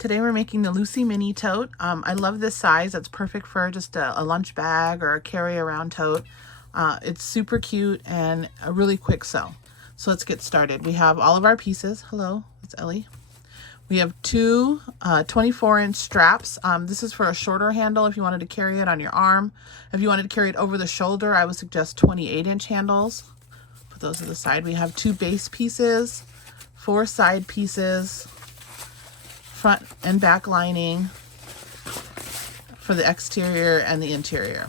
Today we're making the Lucy Mini Tote. I love this size. It's perfect for just a lunch bag or a carry around tote. It's super cute and a really quick sew. So let's get started. We have all of our pieces. Hello, it's Ellie. We have two 24-inch straps. This is for a shorter handle if you wanted to carry it on your arm. If you wanted to carry it over the shoulder, I would suggest 28-inch handles. Put those to the side. We have two base pieces, 4 side pieces, front and back lining for the exterior and the interior.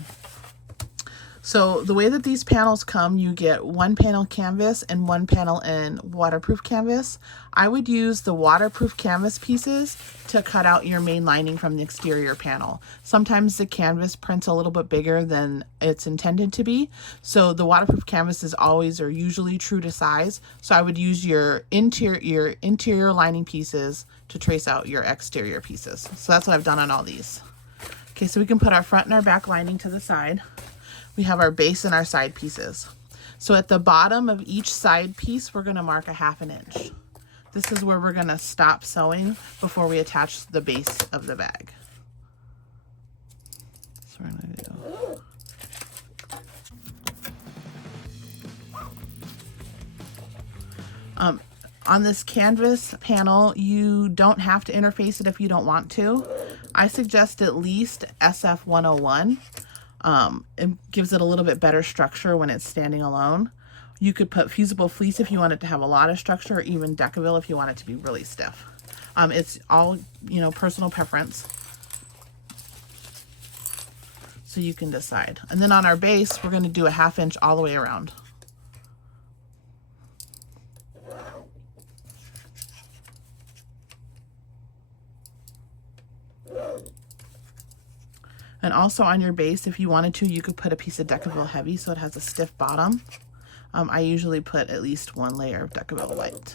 So the way that these panels come, you get 1 panel canvas and 1 panel in waterproof canvas. I would use the waterproof canvas pieces to cut out your main lining from the exterior panel. Sometimes the canvas prints a little bit bigger than it's intended to be. So the waterproof canvas is always or usually true to size. So I would use your interior lining pieces to trace out your exterior pieces. So that's what I've done on all these. Okay, so we can put our front and our back lining to the side. We have our base and our side pieces. So at the bottom of each side piece, we're gonna mark a 1/2 inch. This is where we're gonna stop sewing before we attach the base of the bag. So we're gonna do. On this canvas panel, you don't have to interface it if you don't want to. I suggest at least SF 101. It gives it a little bit better structure when it's standing alone. You could put fusible fleece if you want it to have a lot of structure, or even Decaville if you want it to be really stiff. It's all, personal preference. So you can decide. And then on our base, we're going to do a 1/2 inch all the way around. And also on your base, if you wanted to, you could put a piece of Decaville Heavy so it has a stiff bottom. I usually put at least 1 layer of Decaville Light.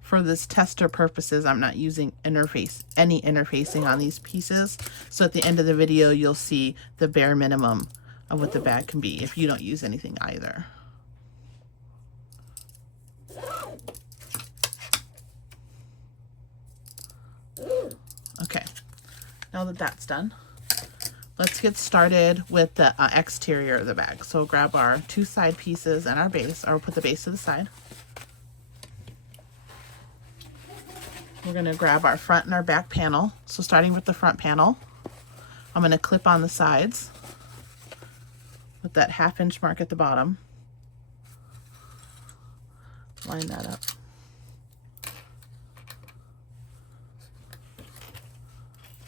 For this tester purposes, I'm not using any interfacing on these pieces. So at the end of the video, you'll see the bare minimum of what the bag can be if you don't use anything either. Okay, now that that's done, let's get started with the exterior of the bag. So grab our 2 side pieces and our base, or put the base to the side. We're going to grab our front and our back panel. So starting with the front panel, I'm going to clip on the sides with that 1/2 inch mark at the bottom. Line that up.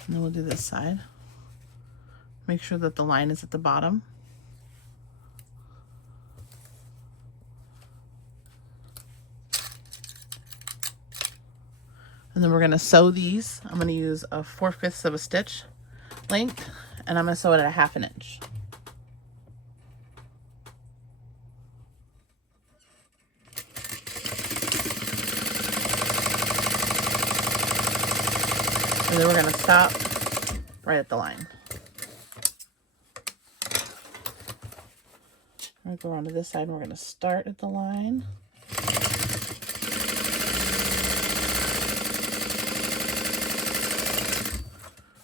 And then we'll do this side. Make sure that the line is at the bottom. And then we're going to sew these. I'm going to use a 4/5 of a stitch length, and I'm going to sew it at a 1/2 inch. And then we're going to stop right at the line. We're going to go around to this side and we're going to start at the line.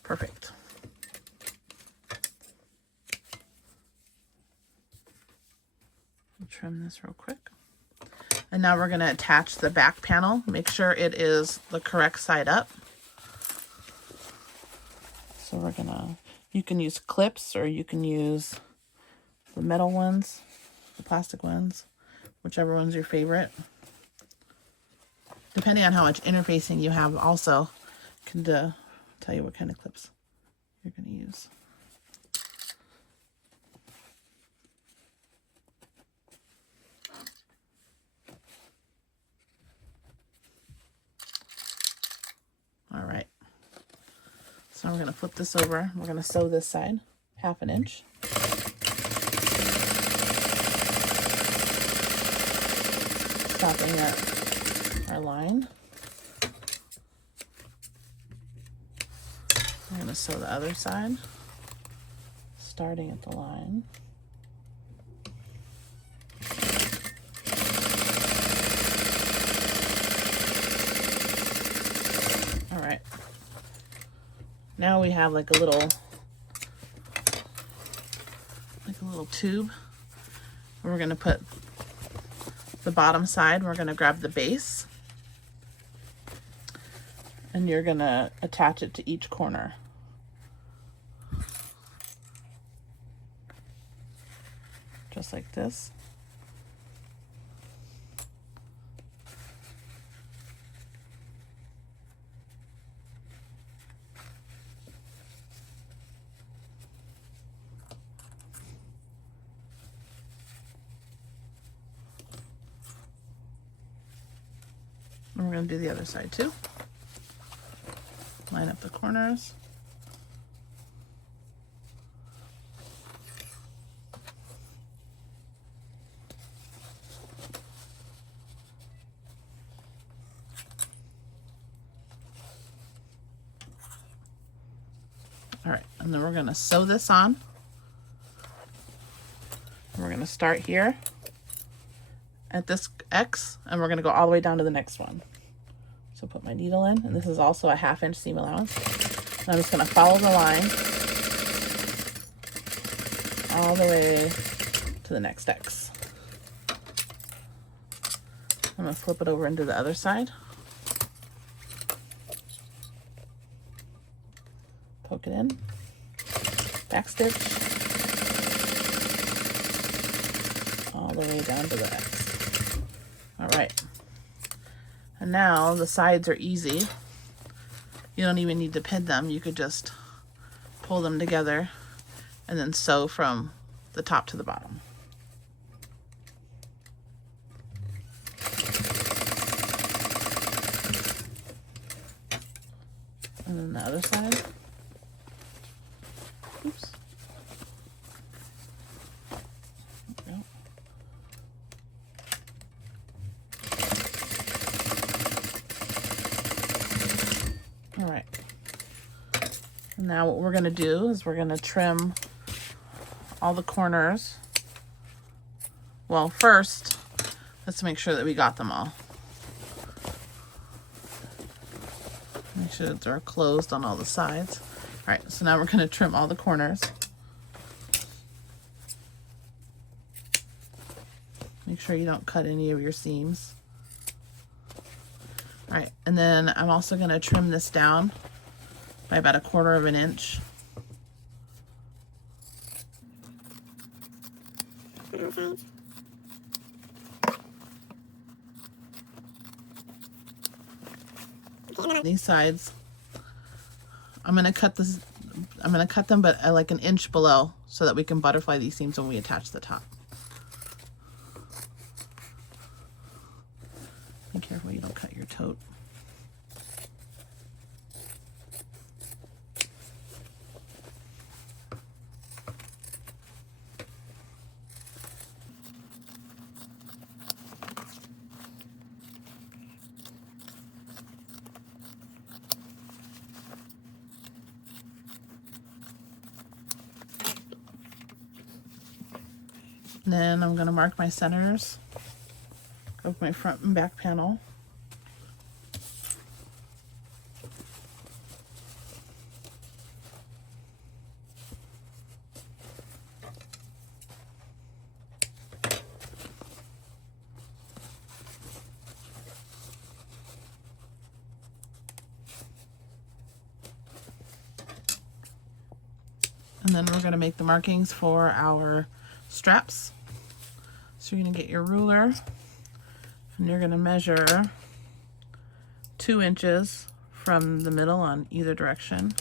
Perfect. I'll trim this real quick. And now we're going to attach the back panel. Make sure it is the correct side up. So we're gonna, you can use clips or you can use the metal ones, the plastic ones, whichever one's your favorite. Depending on how much interfacing you have also can tell you what kind of clips you're gonna use. All right. So we're going to flip this over. We're going to sew this side 1/2 inch. Stopping at our line. We're going to sew the other side, starting at the line. Now we have like a little tube. We're going to put the bottom side, we're going to grab the base, and you're going to attach it to each corner. Just like this. And we're going to do the other side too. Line up the corners. All right, and then we're going to sew this on. We're going to start here at this X, and we're going to go all the way down to the next one. So put my needle in, and this is also a 1/2 inch seam allowance. And I'm just going to follow the line all the way to the next X. I'm going to flip it over into the other side. Poke it in, back stitch, all the way down to the X. All right. And now the sides are easy. You don't even need to pin them. You could just pull them together and then sew from the top to the bottom. And then the other side. Oops. There we go. All right. Now what we're going to do is we're going to trim all the corners. Well, first, let's make sure that we got them all. Make sure that they're closed on all the sides. All right, so now we're going to trim all the corners. Make sure you don't cut any of your seams. All right, and then I'm also going to trim this down by about 1/4 inch. These sides, I'm going to cut them, but like 1 inch below, so that we can butterfly these seams when we attach the top. Be careful you don't cut your tote. Then I'm going to mark my centers of my front and back panel. And then we're going to make the markings for our straps. So you're going to get your ruler and you're going to measure 2 inches from the middle on either direction.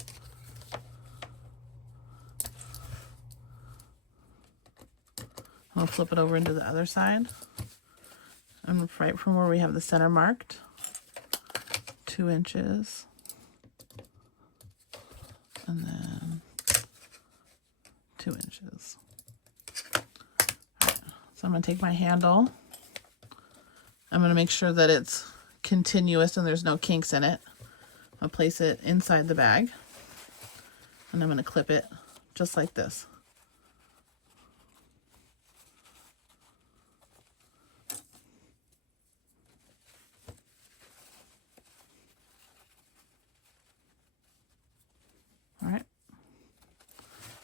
I'll flip it over into the other side. And right from where we have the center marked, 2 inches. And then 2 inches. So I'm going to take my handle. I'm going to make sure that it's continuous and there's no kinks in it. I'll place it inside the bag. And I'm going to clip it just like this.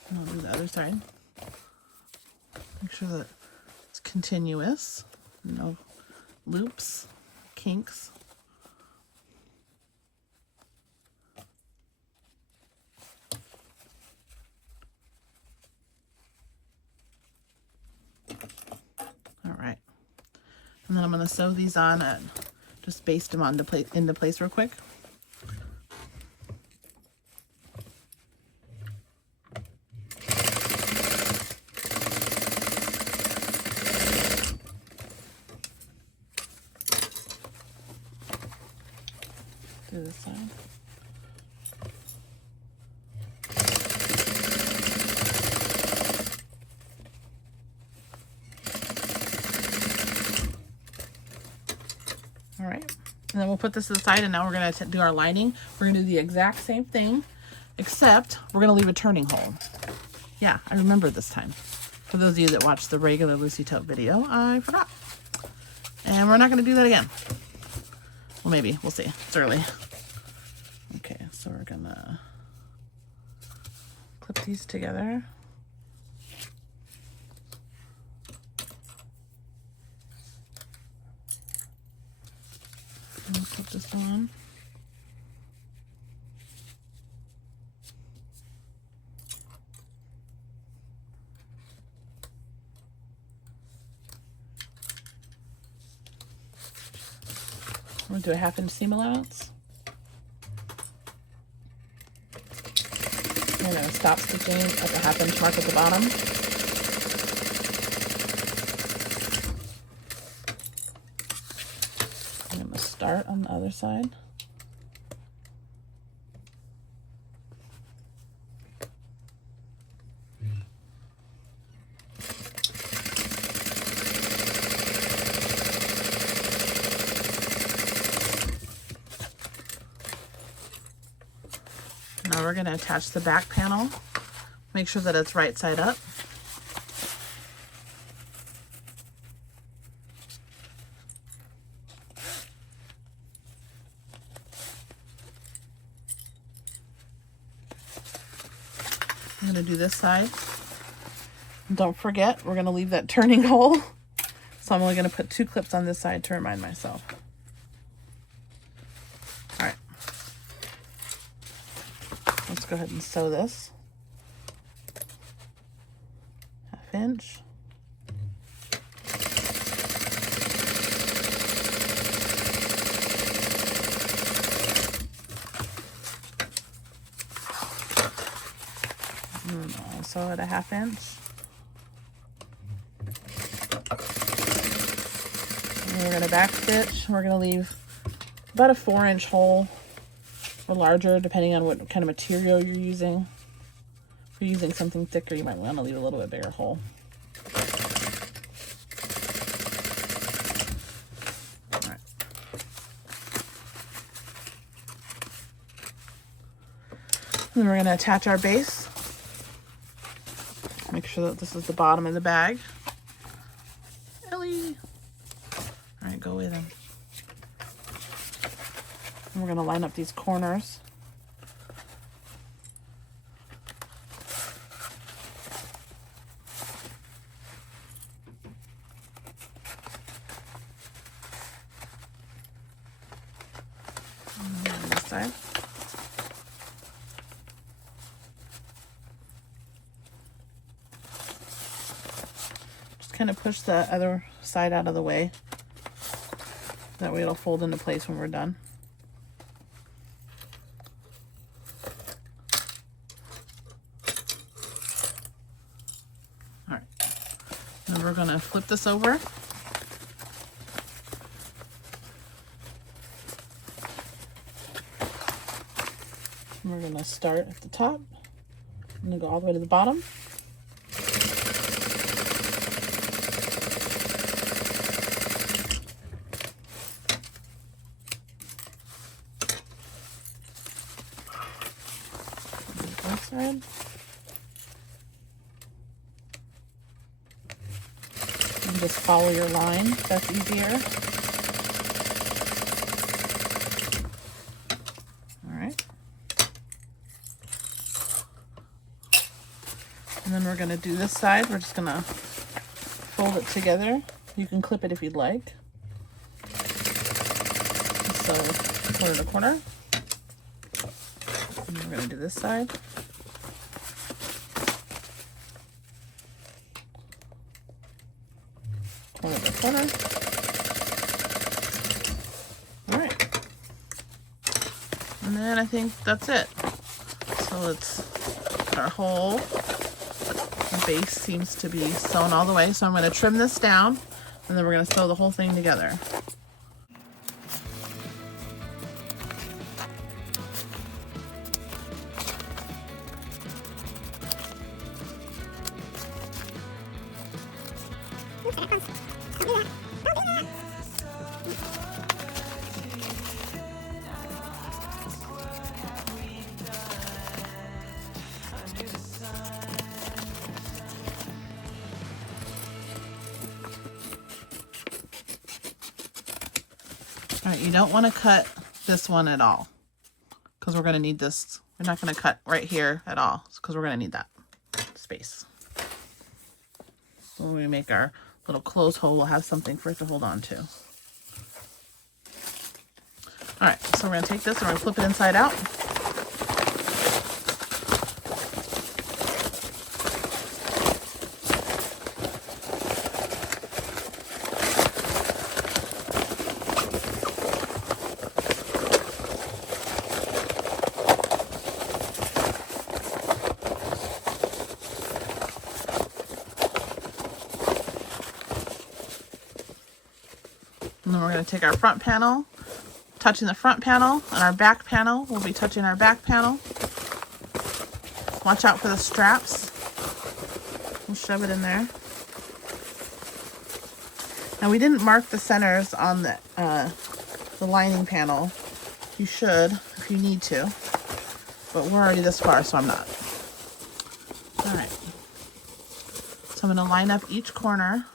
And I'll do the other side. Make sure that it's continuous, no loops, kinks. All right, and then I'm going to sew these on and just baste them into place real quick. Do this side. All right, and then we'll put this to the side, and now we're going to do our lining. We're going to do the exact same thing, except we're going to leave a turning hole. Yeah, I remember this time. For those of you that watched the regular Lucy Tote video, I forgot. And we're not going to do that again. Well, maybe. We'll see. It's early. Okay, so we're going to clip these together. And put this on. I'm going to do a 1/2 inch seam allowance. I'm going to stop stitching at the 1/2 inch mark at the bottom. I'm going to start on the other side. Now we're going to attach the back panel. Make sure that it's right side up. I'm going to do this side. Don't forget, we're going to leave that turning hole. So I'm only going to put 2 clips on this side to remind myself. All right. Let's go ahead and sew this. 1/2 inch. And also at a 1/2 inch. And we're going to back stitch. We're going to leave about a 4-inch hole or larger, depending on what kind of material you're using. If you're using something thicker, you might want to leave a little bit bigger hole. All right. And then we're going to attach our base. Make sure that this is the bottom of the bag. Ellie! All right, go away then. And we're going to line up these corners. And on this side. Just kind of push the other side out of the way. That way it'll fold into place when we're done. All right, and we're gonna flip this over. And we're gonna start at the top. I'm gonna go all the way to the bottom. Side. And just follow your line, that's easier. All right. And we're gonna do this side. We're just gonna fold it together. You can clip it if you'd like. So corner to corner. And we're gonna do this side. Corner to corner. All right. And then I think that's it. So it's our whole base seems to be sewn all the way. So I'm going to trim this down and then we're going to sew the whole thing together. All right, you don't want to cut this one at all because we're going to need this. We're not going to cut right here at all because we're going to need that space. So when we make our little close hole, we'll have something for it to hold on to. All right, so we're going to take this and we're going to flip it inside out. And then we're going to take our front panel, touching the front panel, and our back panel will be touching our back panel. Watch out for the straps. We'll shove it in there. Now we didn't mark the centers on the lining panel. You should if you need to, but we're already this far, so I'm not. All right. So I'm going to line up each corner.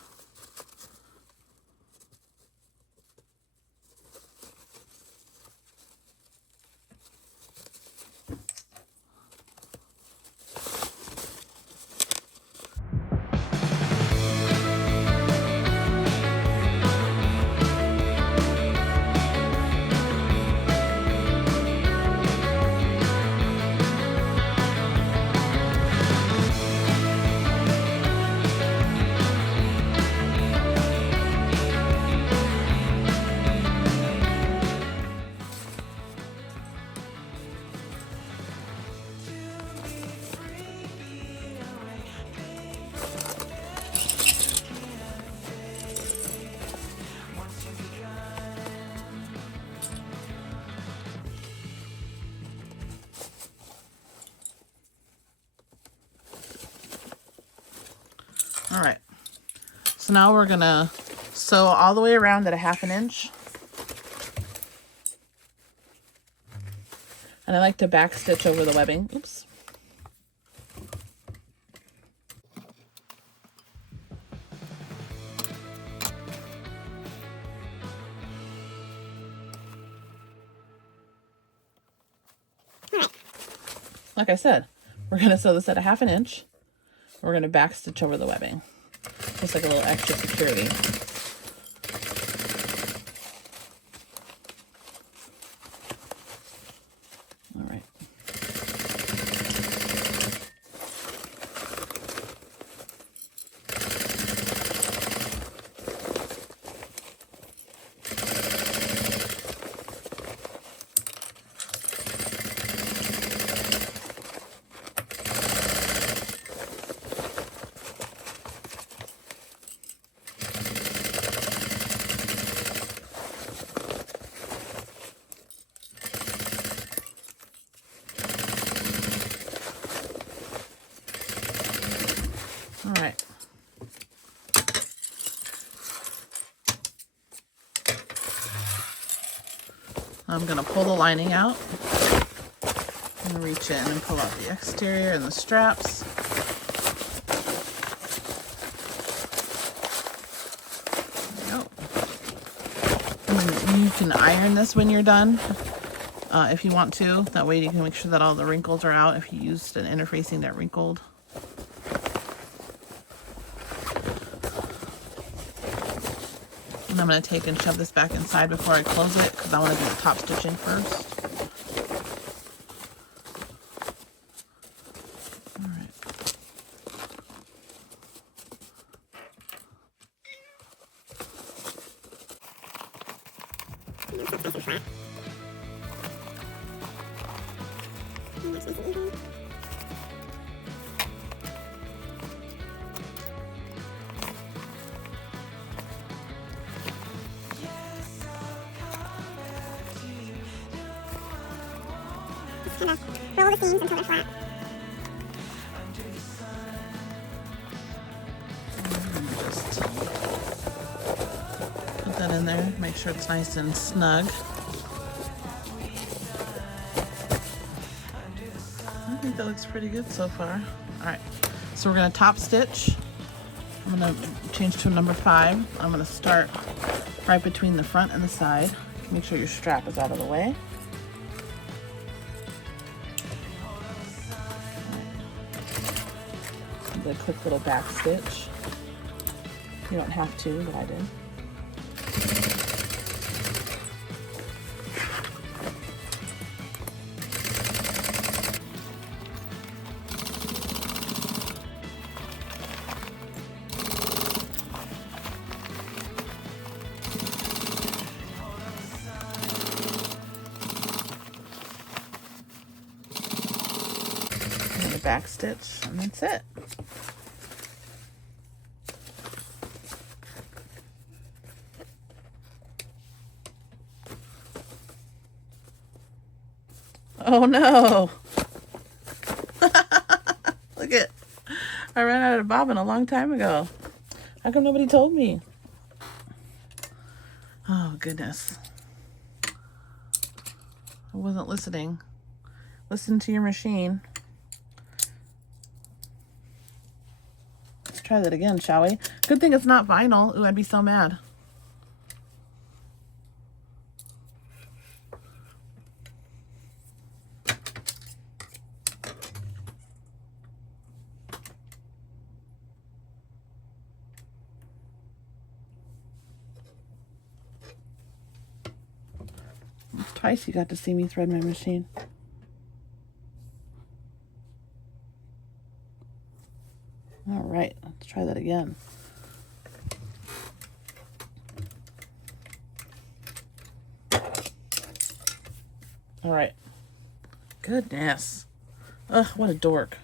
All right, so now we're gonna sew all the way around at a 1/2 inch. And I like to back stitch over the webbing. Oops. Like I said, we're gonna sew this at a 1/2 inch. We're going to back stitch over the webbing, just like a little extra security. All right. All right. I'm going to pull the lining out. I'm going to reach in and pull out the exterior and the straps. There we go. And you can iron this when you're done if you want to. That way you can make sure that all the wrinkles are out if you used an interfacing that wrinkled. And I'm going to take and shove this back inside before I close it because I want to do the top stitching first. All right. Kind of roll the seams until they're flat. Just put that in there, make sure it's nice and snug. I think that looks pretty good so far. All right, so we're gonna top stitch. I'm gonna change to number 5. I'm gonna start right between the front and the side. Make sure your strap is out of the way. A quick little back stitch. You don't have to, but I did. And a back stitch, and that's it. Oh no! Look at, I ran out of bobbin a long time ago. How come nobody told me? Oh goodness. I wasn't listening. Listen to your machine. Let's try that again, shall we? Good thing it's not vinyl. Ooh, I'd be so mad. Twice you got to see me thread my machine. All right, let's try that again. All right. Goodness. Ugh, what a dork.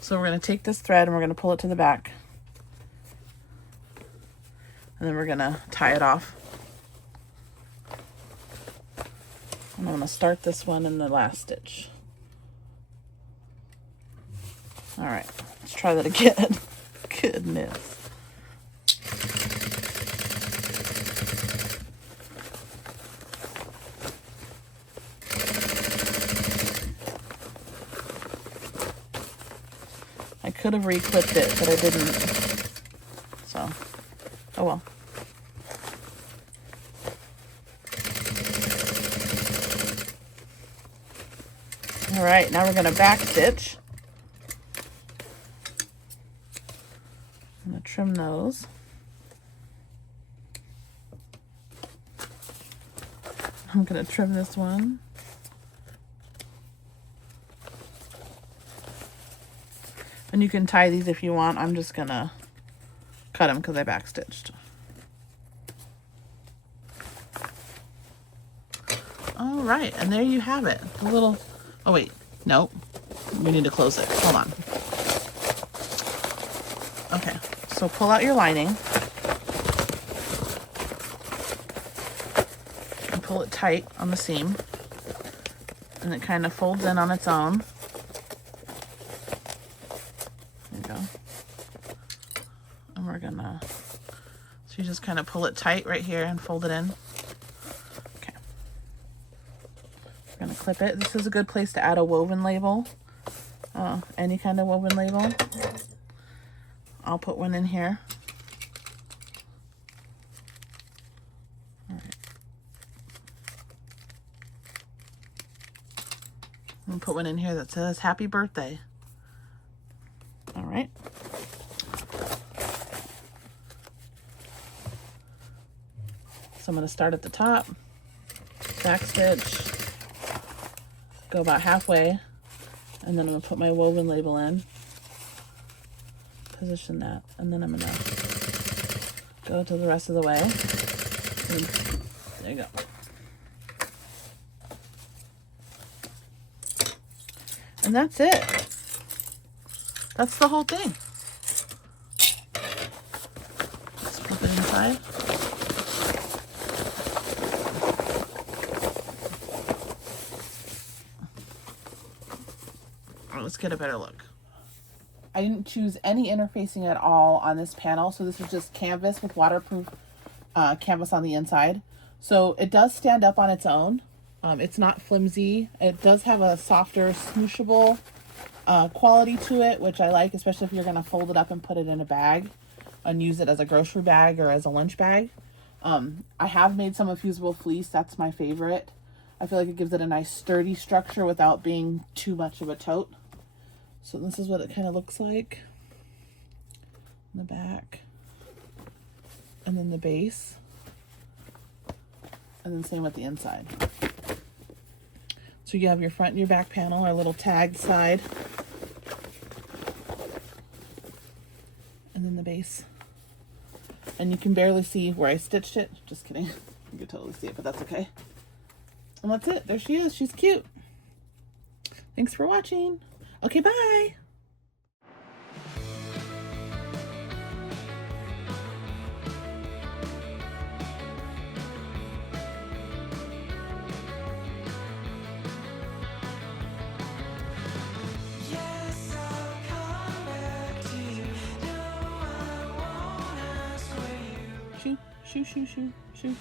So we're going to take this thread and we're going to pull it to the back. And then we're going to tie it off. And I'm going to start this one in the last stitch. All right, let's try that again. Goodness. I could have re-clipped it, but I didn't. So, oh well. All right, now we're going to back stitch. I'm going to trim those. I'm going to trim this one. And you can tie these if you want. I'm just going to cut them because I back stitched. All right, and there you have it. A little, oh wait, nope. We need to close it. Hold on. Okay, so pull out your lining. And pull it tight on the seam. And it kind of folds in on its own. There you go. And we're gonna, so you just kind of pull it tight right here and fold it in. Okay. We're gonna clip it. This is a good place to add a woven label. Any kind of woven label. I'll put one in here. All right. I'm gonna put one in here that says happy birthday. All right. So I'm going to start at the top, back stitch, go about halfway, and then I'm going to put my woven label in, position that, and then I'm going to go to the rest of the way. And there you go. And that's it. That's the whole thing. Let's flip it inside. Let's get a better look. I didn't choose any interfacing at all on this panel, so this is just canvas with waterproof canvas on the inside. So it does stand up on its own. It's not flimsy. It does have a softer, smooshable quality to it, which I like, especially if you're going to fold it up and put it in a bag and use it as a grocery bag or as a lunch bag. I have made some of fusible fleece. That's my favorite. I feel like it gives it a nice sturdy structure without being too much of a tote. So this is what it kind of looks like in the back, and then the base, and then same with the inside. So you have your front and your back panel, our little tagged side, and then the base. And you can barely see where I stitched it. Just kidding. You can totally see it, but that's okay. And that's it. There she is. She's cute. Thanks for watching. Okay, bye. Shoo, shoo, shoo, shoo, shoo.